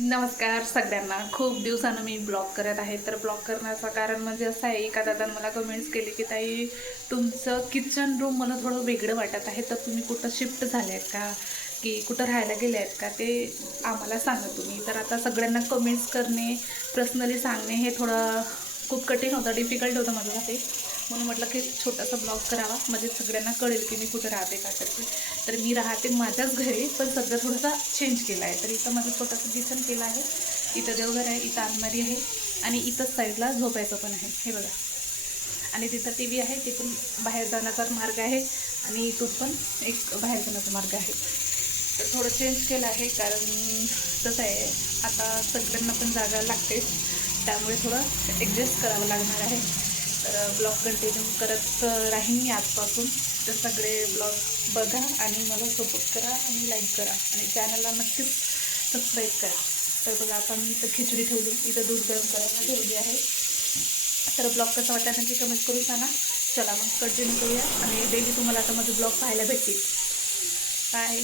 नमस्कार सगळ्यांना. खूप दिवसानं मी ब्लॉग करत आहे. तर ब्लॉग करण्याचं कारण म्हणजे असं आहे, एका दादानं मला कमेंट्स केली की ताई तुमचं किचन रूम मला थोडं वेगळं वाटत आहे, तर तुम्ही कुठं शिफ्ट झाले आहेत का, की कुठं राहायला गेले आहेत का, ते आम्हाला सांगा तुम्ही. तर आता सगळ्यांना कमेंट्स करणे, पर्सनली सांगणे हे थोडं खूप कठीण होतं, डिफिकल्ट होतं माझ्यासाठी. म्हणून म्हटलं की छोटासा ब्लॉग करावा, म्हणजे सगळ्यांना कळेल की मी कुठं राहते का करते. तर मी राहते माझ्याच घरी, पण सध्या थोडासा चेंज केला आहे. तर इथं माझं छोटंसं किचन केलं आहे. इथं देवघर आहे, इथं अलमारी आहे आणि इथंच साईडला झोपायचं पण आहे, हे बघा. आणि तिथं टी व्ही आहे, तिथून बाहेर जाण्याचा मार्ग आहे आणि इथून पण एक बाहेर जाण्याचा मार्ग आहे. तर थोडं चेंज केलं आहे, कारण कसं आहे, आता सगळ्यांना पण जागा लागते, त्यामुळे थोडं ॲडजस्ट करावं लागणार आहे. तर ब्लॉग कंटिन्यू करत राहीन मी आजपासून. तर सगळे ब्लॉग बघा आणि मला सपोर्ट करा आणि लाईक करा आणि चॅनलला नक्कीच सबस्क्राईब करा. तर बघा, आता मी इथं खिचडी ठेवली, इथं दूध गरम करायला ठेवली आहे. तर ब्लॉग कसा वाटला नक्की कमेंट करून सांगा. चला मग कंटिन्यू करूया आणि डेली तुम्हाला आता माझे ब्लॉग पाहायला भेटतील. बाय.